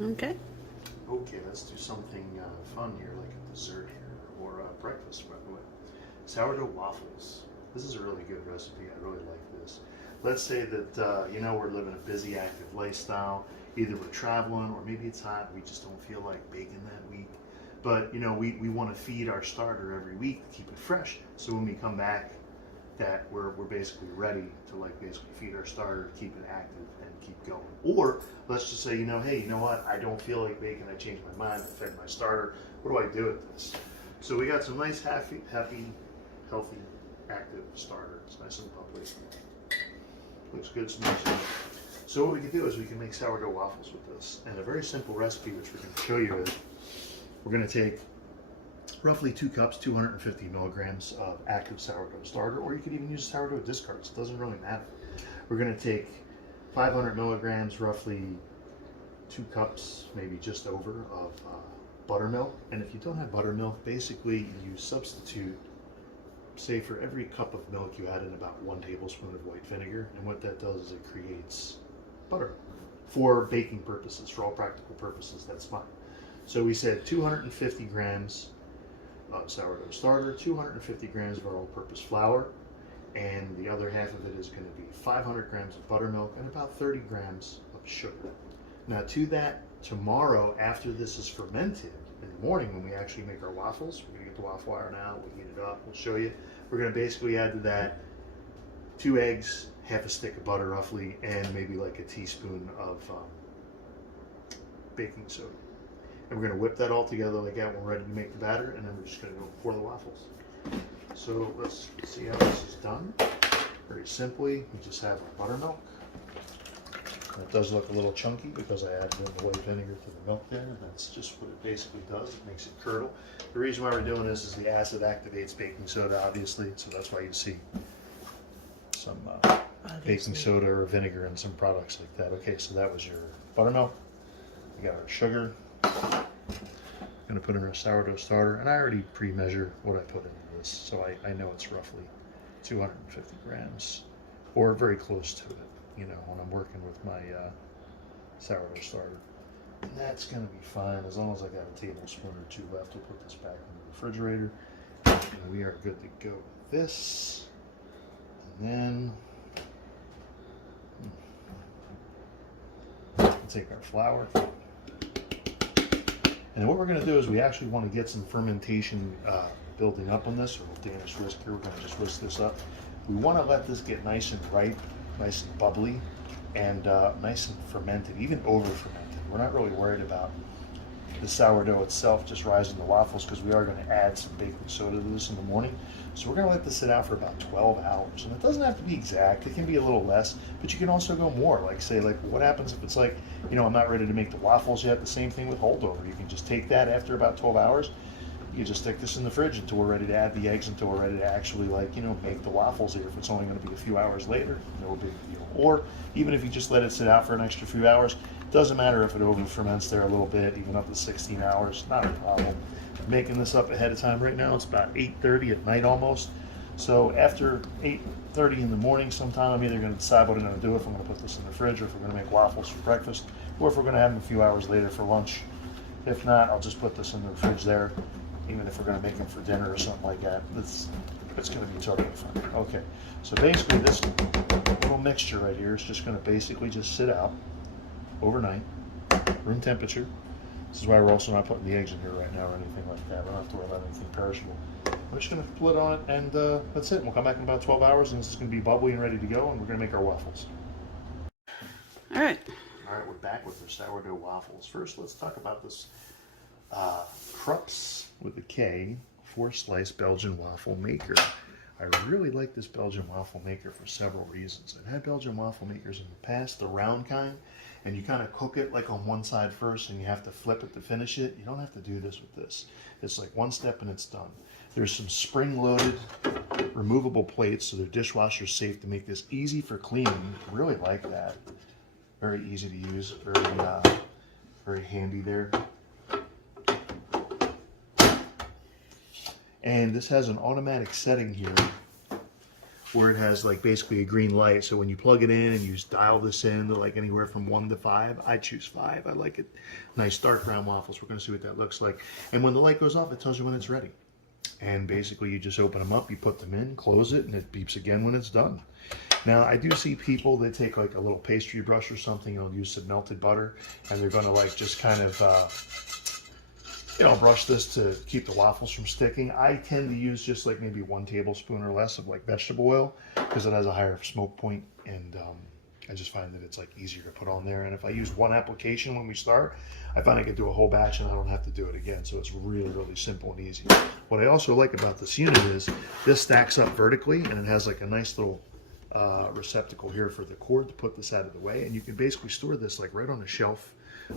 Okay. Okay, let's do something fun here, like a dessert here, or breakfast, by the way. Sourdough waffles. This is a really good recipe. I really like this. Let's say that, we're living a busy, active lifestyle. Either we're traveling or maybe it's hot. We just don't feel like baking that week. But, we want to feed our starter every week to keep it fresh. So when we come back, that we're basically ready to like basically feed our starter, keep it active and keep going. Or let's just say, hey, you know what? I don't feel like baking. I changed my mind. I fed my starter. What do I do with this? So we got some nice, happy, healthy, active starter. It's nice and bubbly. Looks good, smooth. So what we can do is we can make sourdough waffles with this. And a very simple recipe, which we're going to show you is, we're going to take roughly 2 cups, 250 milligrams of active sourdough starter, or you could even use sourdough discards. It doesn't really matter. We're going to take 500 milligrams, roughly 2 cups, maybe just over, of buttermilk. And if you don't have buttermilk, basically you substitute, say for every cup of milk, you add in about 1 tablespoon of white vinegar. And what that does is it creates butter. For baking purposes, for all practical purposes, that's fine. So we said 250 grams of sourdough starter, 250 grams of our all-purpose flour, and the other half of it is going to be 500 grams of buttermilk and about 30 grams of sugar. Now to that, tomorrow after this is fermented, in the morning when we actually make our waffles, we're going to get the waffle iron out, we'll heat it up, we'll show you. We're going to basically add to that 2 eggs, half a stick of butter roughly, and maybe like a teaspoon of baking soda. And we're going to whip that all together like that when we're ready to make the batter, and then we're just going to go pour the waffles. So let's see how this is done. Very simply, we just have our buttermilk. And it does look a little chunky because I added in the white vinegar to the milk there, and that's just what it basically does. It makes it curdle. The reason why we're doing this is the acid activates baking soda, obviously, so that's why you see some baking soda or vinegar in some products like that. Okay, so that was your buttermilk. We got our sugar. Going to put in our sourdough starter, and I already pre-measure what I put into this, so I know it's roughly 250 grams, or very close to it, when I'm working with my sourdough starter. And that's going to be fine, as long as I got a tablespoon or 2 left. We'll put this back in the refrigerator, and we are good to go with this. And then we'll take our flour. And what we're going to do is we actually want to get some fermentation building up on this, or a Danish whisk here. We're going to just whisk this up. We want to let this get nice and ripe, nice and bubbly, and nice and fermented, even over fermented. We're not really worried about the sourdough itself just rising the waffles, because we are going to add some baking soda to this in the morning. So we're going to let this sit out for about 12 hours. And it doesn't have to be exact. It can be a little less, but you can also go more. Like say, what happens if it's like, I'm not ready to make the waffles yet? The same thing with holdover. You can just take that after about 12 hours. You just stick this in the fridge until we're ready to add the eggs, until we're ready to actually make the waffles here. If it's only going to be a few hours later, no big deal. Or even if you just let it sit out for an extra few hours, it doesn't matter if it over ferments there a little bit, even up to 16 hours, not a problem. I'm making this up ahead of time right now. It's about 8:30 at night almost. So after 8:30 in the morning sometime, I'm either going to decide what I'm going to do, if I'm going to put this in the fridge, or if we're going to make waffles for breakfast, or if we're going to have them a few hours later for lunch. If not, I'll just put this in the fridge there, even if we're going to make them for dinner or something like that. It's going to be totally fine. Okay, so basically this little mixture right here is just going to basically just sit out overnight, room temperature. This is why we're also not putting the eggs in here right now or anything like that. We don't have to worry about anything perishable. We're just going to put it on it, and that's it. We'll come back in about 12 hours, and this is going to be bubbly and ready to go, and we're going to make our waffles. All right. All right, we're back with our sourdough waffles. First, let's talk about this Krups with a K 4-slice Belgian waffle maker. I really like this Belgian waffle maker for several reasons. I've had Belgian waffle makers in the past, the round kind, and you kind of cook it like on one side first, and you have to flip it to finish it. You don't have to do this with this. It's like one step and it's done. There's some spring-loaded removable plates, so they're dishwasher safe, to make this easy for cleaning. I really like that. Very easy to use, very handy there. And this has an automatic setting here where it has like basically a green light. So when you plug it in and you just dial this in to like anywhere from 1 to 5, I choose 5. I like it. Nice dark brown waffles. We're going to see what that looks like. And when the light goes off, it tells you when it's ready. And basically you just open them up, you put them in, close it, and it beeps again when it's done. Now I do see people that take like a little pastry brush or something, and they'll use some melted butter, and they're going to like just kind of brush this to keep the waffles from sticking. I tend to use just like maybe 1 tablespoon or less of like vegetable oil because it has a higher smoke point, and I just find that it's like easier to put on there. And if I use 1 application when we start, I find I can do a whole batch and I don't have to do it again. So it's really, really simple and easy. What I also like about this unit is this stacks up vertically, and it has like a nice little receptacle here for the cord to put this out of the way. And you can basically store this like right on a shelf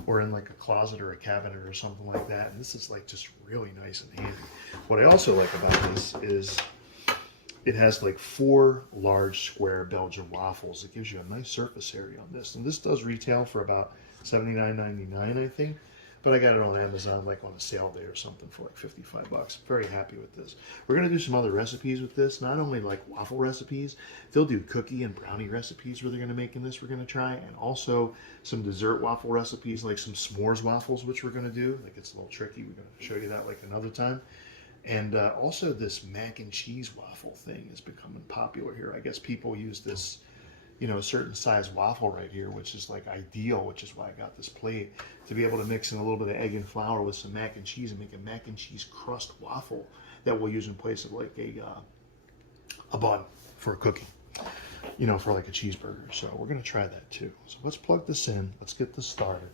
or in like a closet or a cabinet or something like that. And this is like just really nice and handy. What I also like about this is it has like 4 large square Belgian waffles. It gives you a nice surface area on this. And this does retail for about $79.99, I think. But I got it on Amazon like on a sale day or something for like 55 bucks. Very happy with this. We're going to do some other recipes with this. Not only like waffle recipes, they'll do cookie and brownie recipes where they're going to make in this we're going to try. And also some dessert waffle recipes like some s'mores waffles, which we're going to do. Like it's a little tricky. We're going to show you that like another time. And also this mac and cheese waffle thing is becoming popular here. I guess people use this, a certain size waffle right here, which is like ideal, which is why I got this plate, to be able to mix in a little bit of egg and flour with some mac and cheese and make a mac and cheese crust waffle that we'll use in place of like a bun for a cookie, for like a cheeseburger. So we're going to try that too. So let's plug this in. Let's get this started.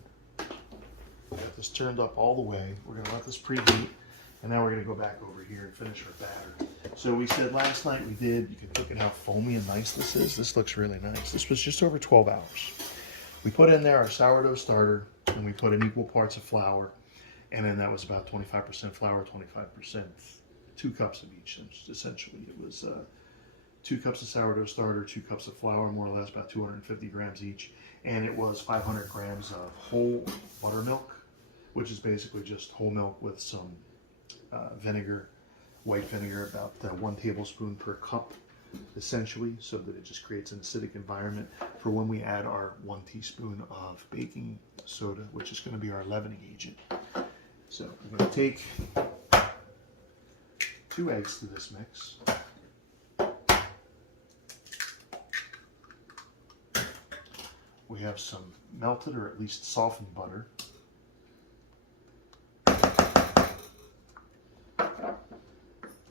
We got this turned up all the way. We're going to let this preheat. And now we're going to go back over here and finish our batter. So we said last night you can look at how foamy and nice this is. This looks really nice. This was just over 12 hours. We put in there our sourdough starter, and we put in equal parts of flour. And then that was about 25% flour, 25%, 2 cups of each. Essentially, it was 2 cups of sourdough starter, 2 cups of flour, more or less, about 250 grams each. And it was 500 grams of whole buttermilk, which is basically just whole milk with some vinegar, white vinegar, about 1 tablespoon per cup, essentially, so that it just creates an acidic environment for when we add our 1 teaspoon of baking soda, which is going to be our leavening agent. So I'm going to take 2 eggs to this mix. We have some melted or at least softened butter.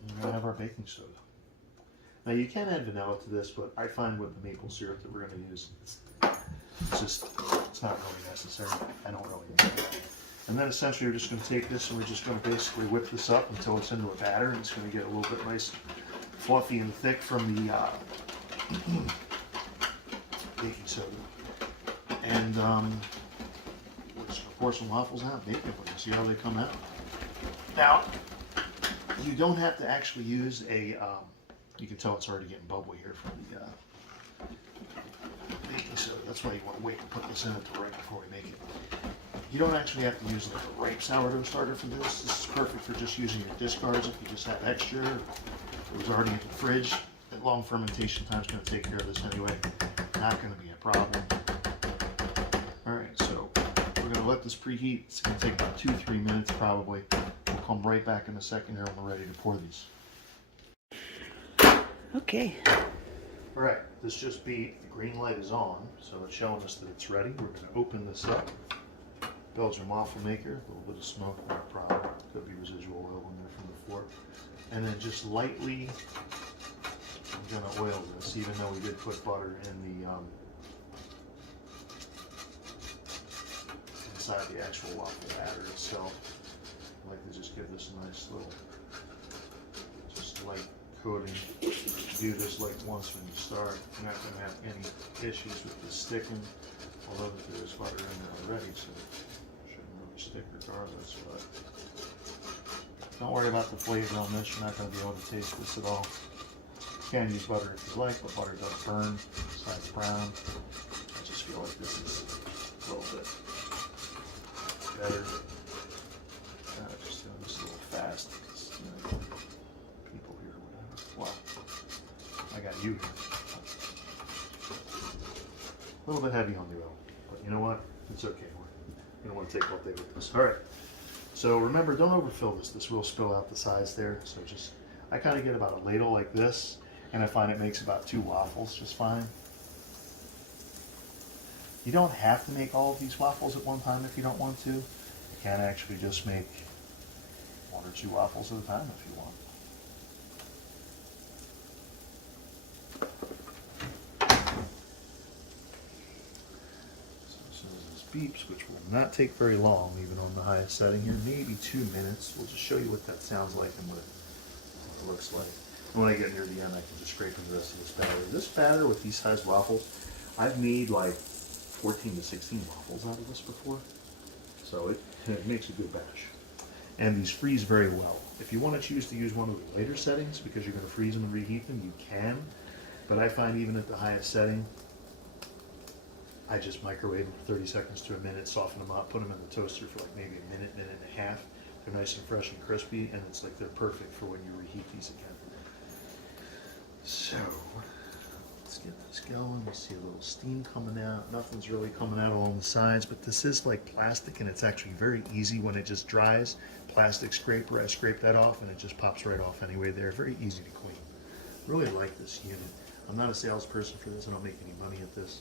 We're going to have our baking soda. Now you can add vanilla to this, but I find with the maple syrup that we're going to use, it's not really necessary. I don't really need it. And then essentially we're just going to take this and we're just going to basically whip this up until it's into a batter, and it's going to get a little bit nice, fluffy and thick from the baking soda. And we're just going to pour some waffles out, bake them, and see how they come out. Now, you don't have to actually use a, you can tell it's already getting bubbly here from the baking soda. That's why you want to wait and put this in until right before we make it. You don't actually have to use like a ripe sourdough starter for this. This is perfect for just using your discards if you just have extra. It was already in the fridge. That long fermentation time is going to take care of this anyway. Not going to be a problem. Alright, so we're going to let this preheat. It's going to take about 2-3 minutes probably. We'll come right back in a second here when we're ready to pour these. Okay. Alright, this just beat. The green light is on, so it's showing us that it's ready. We're going to open this up. Belgian waffle maker, a little bit of smoke, not a problem. Could be residual oil in there from the fork. And then just lightly, I'm going to oil this, even though we did put butter in the inside the actual waffle batter itself. I like to just give this a nice little, just light coating. Do this like once when you start. You're not going to have any issues with this sticking, although there is butter in there already, so it shouldn't really stick regardless. But don't worry about the flavor on this. You're not going to be able to taste this at all. You can use butter if you like, but butter does burn. It's brown. I just feel like this is a little bit better. Just doing this a little fast. People here, whatever. Well, I got you. A little bit heavy on the oil, but you know what? It's okay. You don't want to take all day with this. All right. So remember, don't overfill this. This will spill out the sides there. So just, I kind of get about a ladle like this, and I find it makes about 2 waffles just fine. You don't have to make all of these waffles at one time if you don't want to. You can actually just make 1 or 2 waffles at a time if you want. Beeps, which will not take very long, even on the highest setting here, maybe 2 minutes. We'll just show you what that sounds like and what it looks like. And when I get near the end, I can just scrape in the rest of this batter. This batter with these size waffles, I've made like 14 to 16 waffles out of this before, so it makes a good batch. And these freeze very well. If you want to choose to use one of the later settings because you're going to freeze them and reheat them, you can. But I find even at the highest setting, I just microwave them for 30 seconds to a minute, soften them up, put them in the toaster for like maybe a minute, minute and a half. They're nice and fresh and crispy, and it's like they're perfect for when you reheat these again. So, let's get this going. You see a little steam coming out. Nothing's really coming out along the sides, but this is like plastic, and it's actually very easy when it just dries. Plastic scraper, I scrape that off, and it just pops right off anyway there. Very easy to clean. Really like this unit. I'm not a salesperson for this. I don't make any money at this.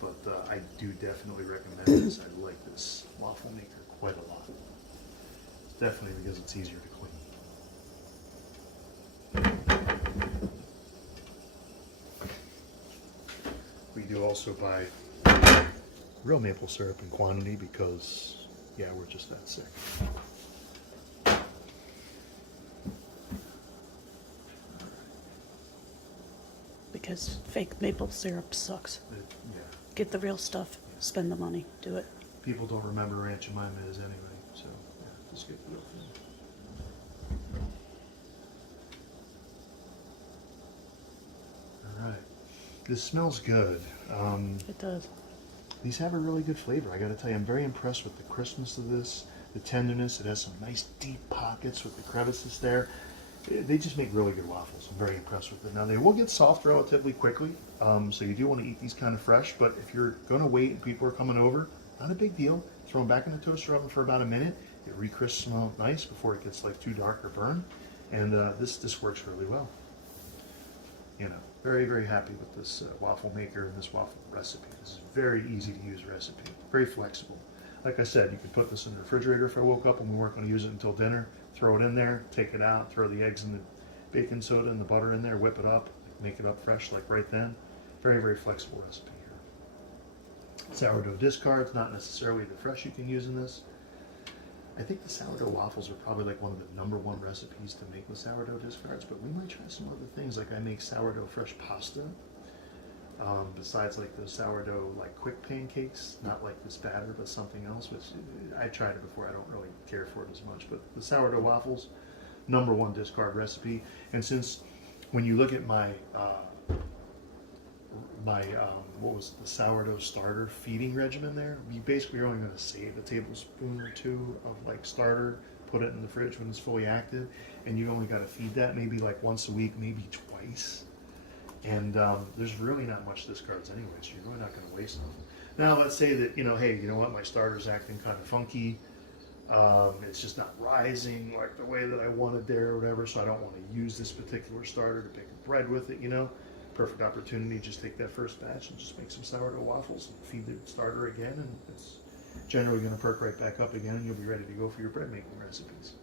But I do definitely recommend this. I like this waffle maker quite a lot. It's definitely because it's easier to clean. We do also buy real maple syrup in quantity because, yeah, we're just that sick. Because fake maple syrup sucks. Yeah. Get the real stuff. Spend the money. Do it. People don't remember Ranch Jemima is anyway, so yeah, just get the real thing. All right, this smells good. It does. These have a really good flavor. I got to tell you, I'm very impressed with the crispness of this, the tenderness. It has some nice deep pockets with the crevices there. They just make really good waffles. I'm very impressed with it. Now, they will get soft relatively quickly, so you do want to eat these kind of fresh, but if you're going to wait and people are coming over, not a big deal. Throw them back in the toaster oven for about a minute. It re-crisps them out nice before it gets like too dark or burned, and this works really well. You know, very, very happy with this waffle maker and this waffle recipe. This is a very easy to use recipe, very flexible. Like I said, you could put this in the refrigerator if I woke up and we weren't going to use it until dinner. Throw it in there, take it out, throw the eggs and the baking soda and the butter in there, whip it up, make it up fresh like right then. Very, very flexible recipe here. Sourdough discards, not necessarily the fresh you can use in this. I think the sourdough waffles are probably like one of the #1 recipes to make with sourdough discards, but we might try some other things. Like I make sourdough fresh pasta. Besides like those sourdough like quick pancakes, not like this batter, but something else, which I tried it before. I don't really care for it as much, but the sourdough waffles, #1 discard recipe. And since when you look at my what was it, the sourdough starter feeding regimen there, you basically are only going to save a tablespoon or 2 of like starter, put it in the fridge when it's fully active, and you only got to feed that maybe like once a week, maybe twice. And there's really not much discards anyway, so you're really not going to waste them. Now, let's say that, you know, hey, you know what, my starter's acting kind of funky. It's just not rising like the way that I wanted there or whatever, so I don't want to use this particular starter to bake bread with it, you know. Perfect opportunity, just take that first batch and just make some sourdough waffles and feed the starter again, and it's generally going to perk right back up again, and you'll be ready to go for your bread making recipes.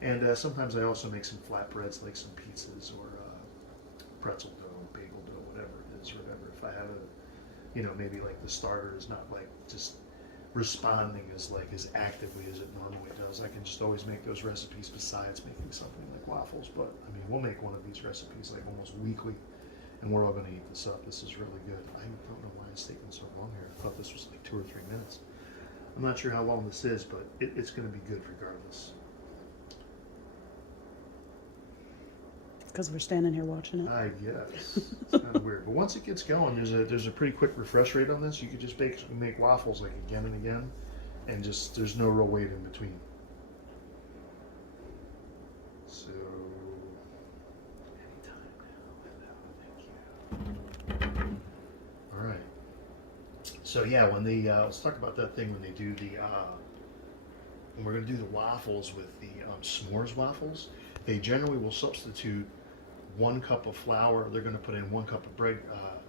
And sometimes I also make some flatbreads, like some pizzas or pretzel dough, bagel dough, whatever it is, or whatever. If I have a, you know, maybe like the starter is not like just responding as actively as it normally does, I can just always make those recipes besides making something like waffles. But I mean, we'll make one of these recipes like almost weekly, and we're all going to eat this up. This is really good. I don't know why it's taking so long here. I thought this was like 2 or 3 minutes. I'm not sure how long this is, but it's going to be good regardless. Because we're standing here watching it. I guess. It's kind of weird. But once it gets going, there's a pretty quick refresh rate on this. You could just make waffles like again and again, and just there's no real wait in between. So anytime now. Thank you. So yeah, when they let's talk about that thing when they do the when we're gonna do the waffles with the s'mores waffles. They generally will substitute 1 cup of flour. They're gonna put in 1 cup of bread,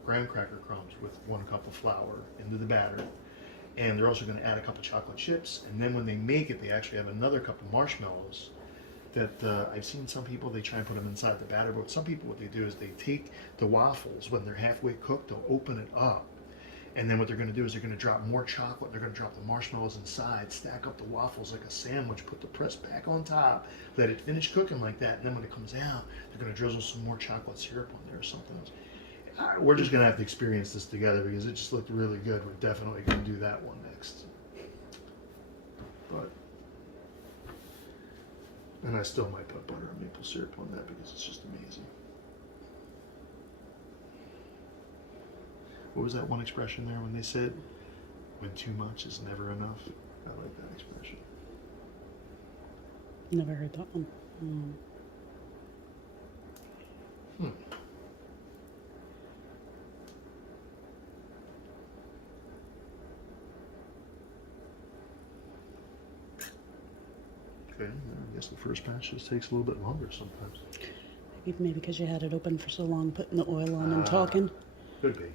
graham cracker crumbs with 1 cup of flour into the batter, and they're also gonna add a cup of chocolate chips. And then when they make it, they actually have another cup of marshmallows. That I've seen some people, they try and put them inside the batter, but some people what they do is they take the waffles when they're halfway cooked, they'll open it up, and then what they're going to do is they're going to drop more chocolate, they're going to drop the marshmallows inside, stack up the waffles like a sandwich, put the press back on top, let it finish cooking like that, and then when it comes out, they're going to drizzle some more chocolate syrup on there or something else. We're just going to have to experience this together because it just looked really good. We're definitely going to do that one next. But and I still might put butter and maple syrup on that because it's just amazing. What was that one expression there when they said, when too much is never enough? I like that expression. Never heard that one. Okay, I guess the first batch just takes a little bit longer sometimes. Maybe because you had it open for so long, putting the oil on and talking. Could be.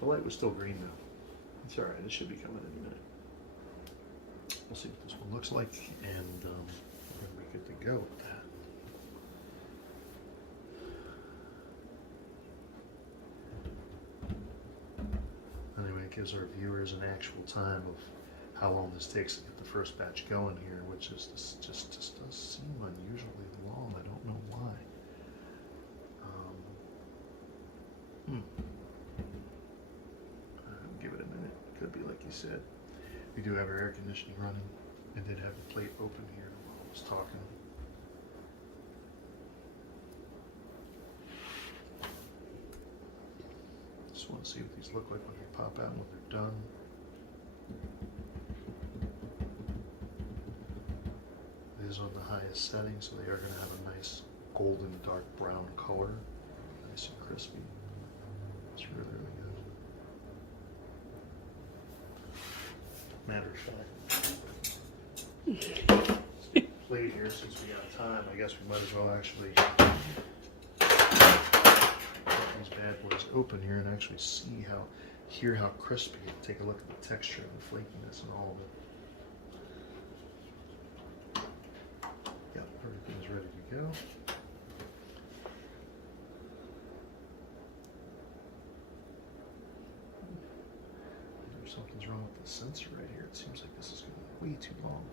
The light was still green though. It's alright, it should be coming in a minute. We'll see what this one looks like, and we're going to be good to go with that. Anyway, it gives our viewers an actual time of how long this takes to get the first batch going here, which is this just does seem unusually long. I don't know why. Give it a minute. Could be like you said. We do have our air conditioning running. I did have the plate open here while I was talking. Just want to see what these look like when they pop out and when they're done. It is on the highest setting, so they are going to have a nice golden dark brown color. Nice and crispy. It's really, really good. Matter of fact, plate here, since we got time, I guess we might as well actually get these bad boys open here and actually hear how crispy, and take a look at the texture and the flakiness and all of it. Yep, everything's ready to go. Something's wrong with the sensor right here. It seems like this is going way too long.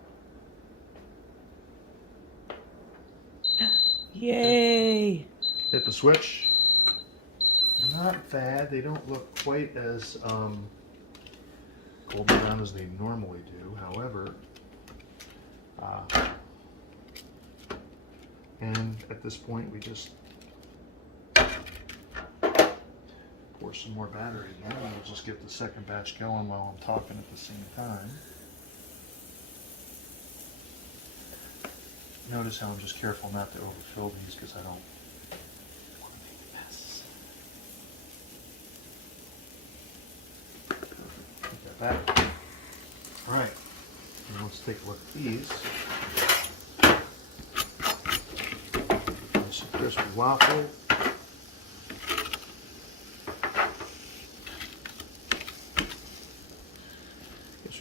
Yay! Hit the switch. Not bad. They don't look quite as golden brown as they normally do. However, and at this point we just pour some more batter in here, and we'll just get the second batch going while I'm talking at the same time. Notice how I'm just careful not to overfill these because I don't want to make a mess. Put that back. All right, and let's take a look at these. Nice and crispy waffle.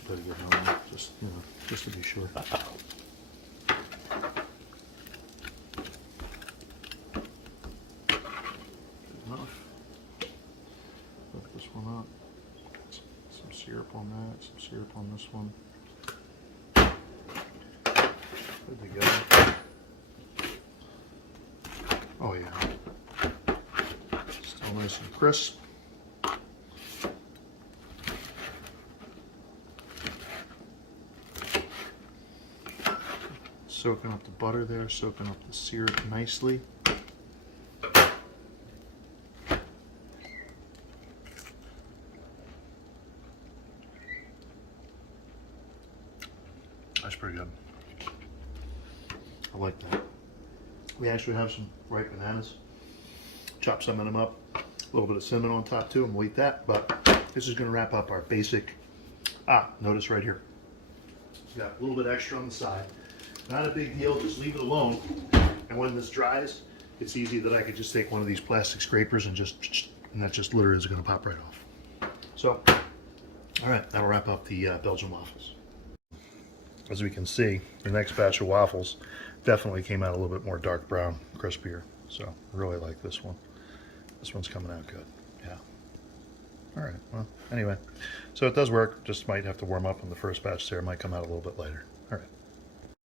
Better get home, just to be sure. Good enough. Lift this one up. Some syrup on that, some syrup on this one. Good to go. Oh yeah. Still nice and crisp. Soaking up the butter there, soaking up the syrup nicely. That's pretty good. I like that. We actually have some ripe bananas. Chop some of them up. A little bit of cinnamon on top too, and we'll eat that. But this is going to wrap up our basic. Notice right here. Got a little bit extra on the side. Not a big deal, just leave it alone. And when this dries, it's easy that I could just take one of these plastic scrapers and that just literally is going to pop right off. So, all right, that'll wrap up the Belgian waffles. As we can see, the next batch of waffles definitely came out a little bit more dark brown, crispier. So, I really like this one. This one's coming out good. Yeah. All right, well, anyway. So it does work. Just might have to warm up on the first batch there. It might come out a little bit later. All right.